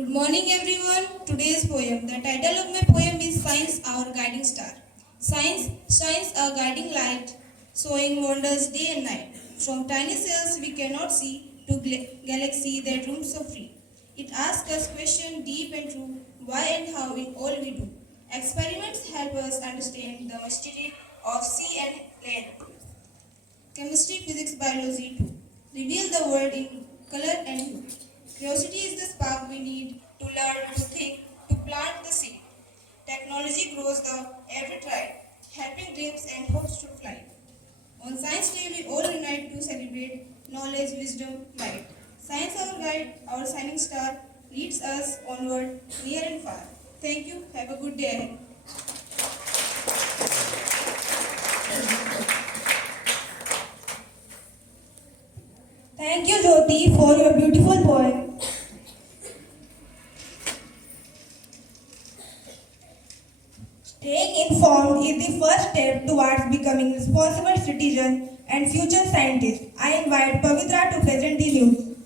Good morning everyone. Today's poem. The title of my poem is Science, Our Guiding Star. Science shines a guiding light, showing wonders day and night. From tiny cells we cannot see to galaxy that roam so free. It asks us questions deep and true, why and how in all we do. Experiments help us understand the mystery of sea and land. Chemistry, physics, biology too. Reveal the world in color and hue. Curiosity is the spark we need to learn, to think, to plant the seed. Technology grows the every tribe, helping dreams and hopes to fly. On Science Day, we all unite to celebrate knowledge, wisdom, light. Science, our guide, our shining star, leads us onward, near and far. Thank you. Have a good day ahead. Thank you, Jyoti, for your beautiful poem. Staying informed is the first step towards becoming responsible citizen and future scientist. I invite Pavitra to present the news.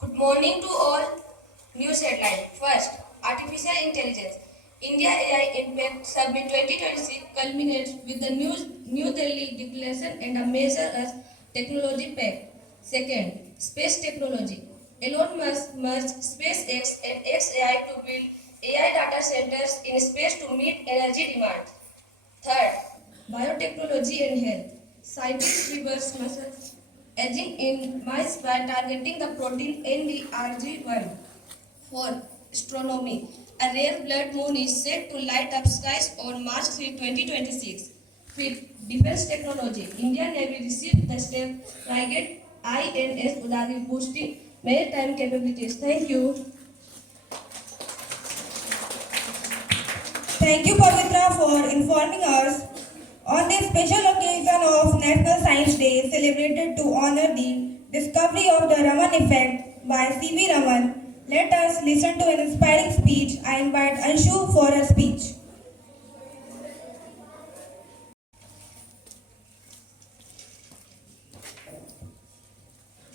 Good morning to all. News headline. First, artificial intelligence. India AI Impact Summit 2026 culminates with the New Delhi Declaration and a Measure as Technology Pact. Second, space technology. Elon Musk merged SpaceX and XAI to build AI data centers in space to meet energy demand. Third, biotechnology and health. Scientists reverse muscle aging in mice by targeting the protein NDRG1. Fourth, astronomy. A rare blood moon is set to light up skies on March 3, 2026. Fifth, defense technology. Indian Navy received the STEP frigate INS Udagi boosting maritime capabilities. Thank you. Thank you, Pavitra, for informing us. On this special occasion of National Science Day, celebrated to honor the discovery of the Raman effect by C.V. Raman, let us listen to an inspiring speech. I invite Anshu for a speech.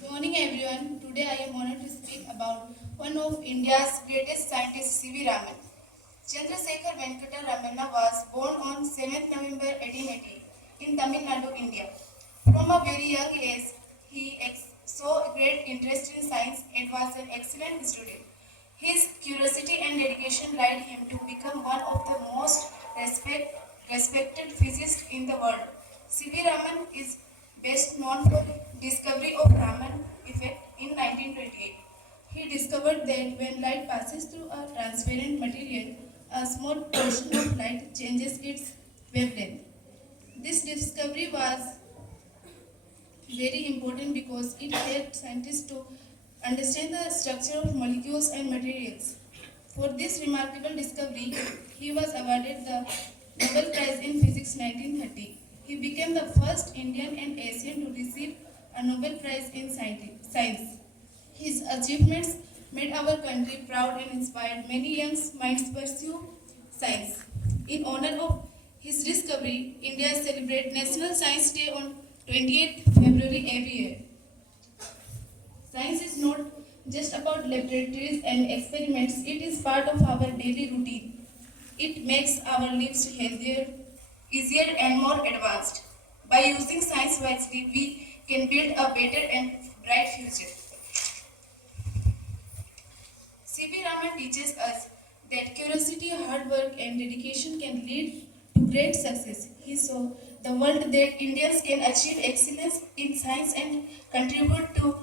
Good morning everyone. Today I am honored to speak about one of India's greatest scientists, C.V. Raman. Chandrasekhar Venkata Ramana was born on 7th November 1880 in Tamil Nadu, India. From a very young age, he saw great interest in science and was an excellent student. His curiosity and dedication led him to become one of the most respected physicists in the world. C.V. Raman is best known for discovery of Raman effect in 1928. He discovered that when light passes through a transparent material, a small portion of light changes its wavelength. This discovery was very important because it helped scientists to understand the structure of molecules and materials. For this remarkable discovery, he was awarded the Nobel Prize in Physics 1930. He became the first Indian and Asian to receive a Nobel Prize in Science. His achievements made our country proud and inspired many young minds pursue science. In honor of his discovery, India celebrates National Science Day on 28th February every year. Science is not just about laboratories and experiments, it is part of our daily routine. It makes our lives healthier, easier, and more advanced. By using science wisely, we can build a better and bright future. C.V. Raman teaches us that curiosity, hard work, and dedication can lead to great success. He saw the world that Indians can achieve excellence in science and contribute to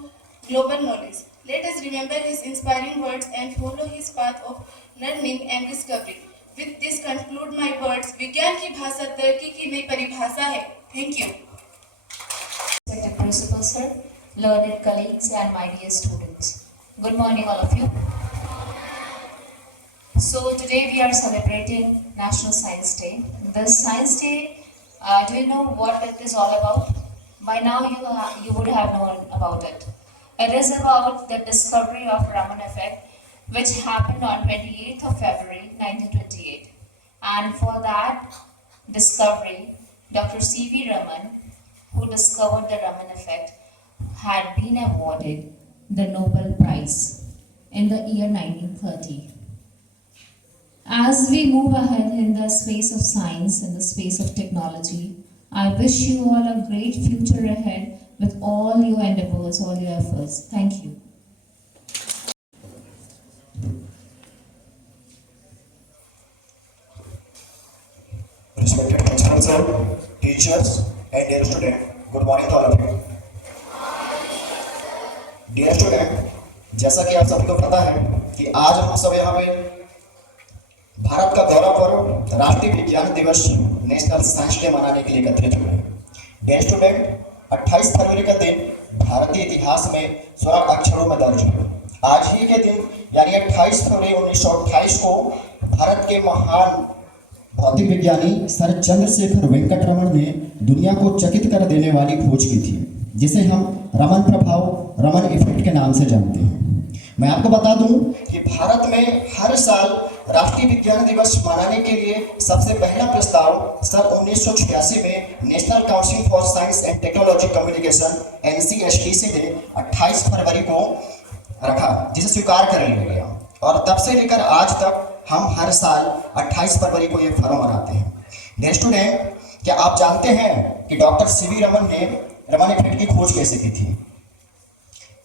global knowledge. Let us remember his inspiring words and follow his path of learning and discovery. With this conclude my words. विज्ञान की भाषा तरक्की की नई परिभाषा है. Thank you. Respected Principal Sir, learned colleagues and my dear students. Good morning all of you. So today we are celebrating National Science Day. This Science Day, do you know what it is all about? By now you would have known about it. It is about the discovery of Raman effect, which happened on 28th of February 1928. And for that discovery, Dr. C.V. Raman, who discovered the Raman effect, had been awarded the Nobel Prize in the year 1930. As we move ahead in the space of science, in the space of technology, I wish you all a great future ahead with all your endeavors, all your efforts. Thank you. Respected principal sir, teachers, and dear student, good morning to all of you. Dear student, जैसा कि आप सभी को पता है कि आज हम सब यहाँ पे भारत का दौरा पर राष्ट्रीय विज्ञान दिवस नेशनल साइंस डे मनाने के लिए एकत्रित हुए हैं। डियर स्टूडेंट, 28 फरवरी का दिन भारतीय इतिहास में स्वर्ण अक्षरों में दर्ज है। आज ही के दिन यानी 28 फरवरी 1928 को भारत के महान भौतिक विज्ञानी सर चंद्रशेखर वेंकट रमन ने दुनिया को चकित कर देने वाली खोज की थी, जिसे हम रमन प्रभाव, रमन इफेक्ट के नाम से जानते हैं। मैं आपको बता दूं कि भारत में हर साल राष्ट्रीय विज्ञान दिवस मनाने के लिए सबसे पहला प्रस्ताव सन 1986 में national council for science and technology communication NCSTC ने 28 फरवरी को रखा, जिसे स्वीकार कर लिया गया और तब से लेकर आज तक हम हर साल 28 फरवरी को ये पर्व मनाते हैं। डियर स्टूडेंट, क्या आप जानते हैं कि डॉक्टर CV रमन ने रमन इफेक्ट की खोज कैसे की थी?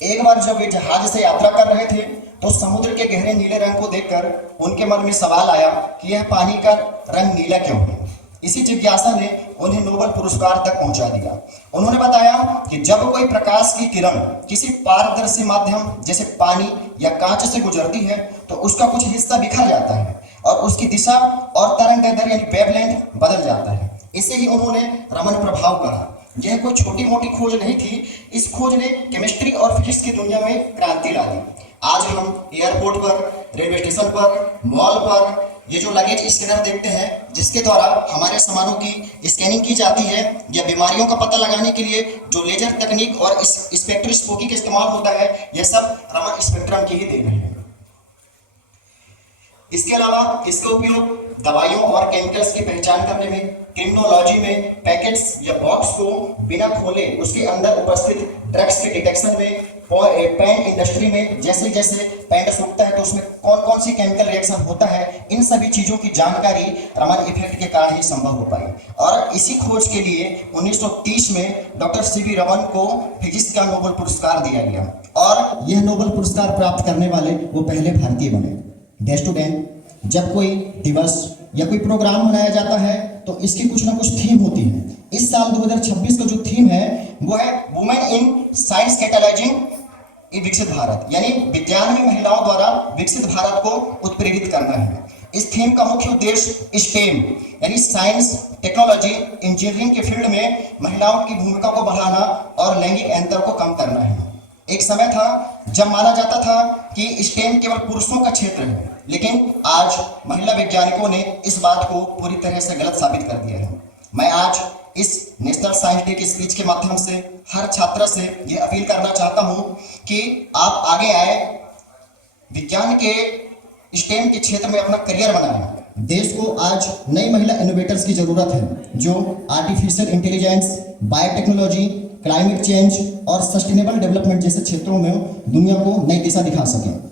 एक बार जब वे जहाज से यात्रा कर रहे थे तो समुद्र के गहरे नीले रंग को देखकर उनके मन में सवाल आया कि यह पानी का रंग नीला क्यों है। इसी जिज्ञासा ने उन्हें नोबेल पुरस्कार तक पहुंचा दिया। उन्होंने बताया कि जब कोई प्रकाश की किरण किसी पारदर्शी माध्यम जैसे पानी या कांच से गुजरती है तो उसका कुछ हिस्सा बिखर जाता है और उसकी दिशा और तरंगदैर्घ्य यानी वेवलेंथ बदल जाता है। इसे ही उन्होंने रमन प्रभाव कहा। यह कोई छोटी मोटी खोज नहीं थी। इस खोज ने केमिस्ट्री और फिजिक्स की दुनिया में क्रांति ला दी। आज हम एयरपोर्ट पर, रेलवे स्टेशन पर, मॉल पर ये जो लगेज स्कैनर देखते हैं, जिसके द्वारा हमारे सामानों की स्कैनिंग की जाती है, या बीमारियों का पता लगाने के लिए जो लेजर तकनीक और स्पेक्ट्रोस्कोपी का इस्तेमाल होता है, यह सब रमन स्पेक्ट्रम की ही देन है। इसके अलावा इसका उपयोग दवाइयों और केमिकल्स की पहचान करने में, क्रिमिनोलॉजी में पैकेट्स या बॉक्स को बिना खोले उसके अंदर उपस्थित ड्रग्स के डिटेक्शन में, पेंट इंडस्ट्री में जैसे जैसे पेंट सूखता है तो उसमें कौन कौन सी केमिकल रिएक्शन होता है, इन सभी चीजों की जानकारी रमन इफेक्ट के कारण ही संभव हो पाई। और इसी खोज के लिए 1930 में डॉक्टर CV रमन को फिजिक्स का नोबेल पुरस्कार दिया गया और यह नोबेल पुरस्कार प्राप्त करने वाले वो पहले भारतीय बने। डियर स्टूडेंट, जब कोई दिवस या कोई प्रोग्राम मनाया जाता है तो इसकी कुछ ना कुछ थीम होती है। इस साल 2026 का जो थीम है वो है वुमेन इन साइंस कैटलाइजिंग विकसित भारत, यानी विज्ञान में महिलाओं द्वारा विकसित भारत को उत्प्रेरित करना है। इस थीम का मुख्य उद्देश्य स्टेम यानी साइंस, टेक्नोलॉजी, इंजीनियरिंग के फील्ड में महिलाओं की भूमिका को बढ़ाना और लैंगिक अंतर को कम करना है। एक समय था जब माना जाता था कि स्टेम केवल पुरुषों का क्षेत्र है, लेकिन आज महिला वैज्ञानिकों ने इस बात को पूरी तरह से गलत साबित कर दिया है। मैं आज इस नेशनल साइंस डे की स्पीच के माध्यम से हर छात्र से ये अपील करना चाहता हूँ कि आप आगे आए, विज्ञान के स्टेम के क्षेत्र में अपना करियर बनाएं। देश को आज नई महिला इनोवेटर्स की जरूरत है जो artificial intelligence, biotechnology, climate change और सस्टेनेबल डेवलपमेंट जैसे क्षेत्रों में दुनिया को नई दिशा दिखा सकें।